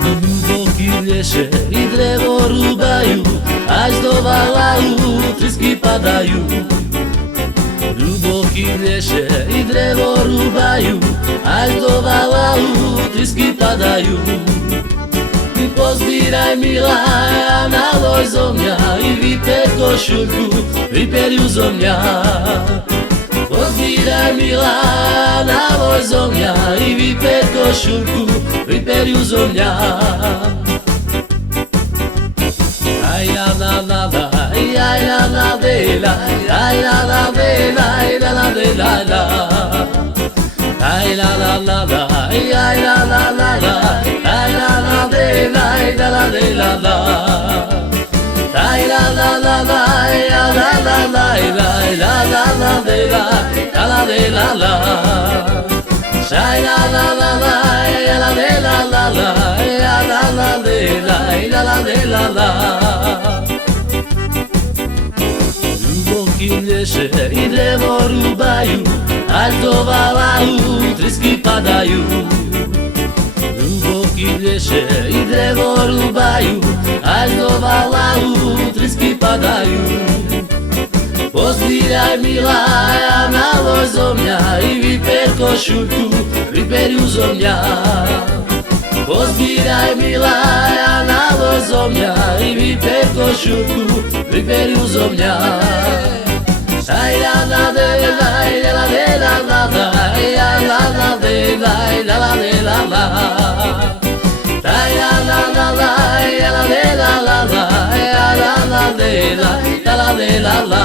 Duboki lješe i drevo rubaju, až do valaju trisky padajú. Duboki lješe i drevo rubaju, až do valaju trisky padajú. Ty pozbíraj milá a nalož zo mňa i vyper košulku, vyper ju zo mňa. Pozbíraj milá a nalož zo mňa i vyper košulku, vyper ju zo mňa. Aj la la la la, aj la la de la, aj la la de la, aj la la de la la. Ay la la la la, ay la la la la, ay la la de la, ay la la de la la. Ay la la la la, ay la la la la, ay la la la de la, la la de la la. Ay la la la la, ay la de la la la, ay la la de la, ay la la de la la. Duboki lješe i drevo rubaju, až do valaju trisky padajú. Duboki lješe i drevo rubaju, až do valaju trisky padajú. Pozbíraj milá a nalož zo mňa i vyper košulku, vyper ju zo mňa. Pozbíraj milá a nalož zo mňa i vyper košulku, vyper ju zo mňa. Ay la la de la, ay la de la la la, ay la la de la, ay la la de la la. Ay la la la la, ay la de la la la, ay la la de la, la la de la la.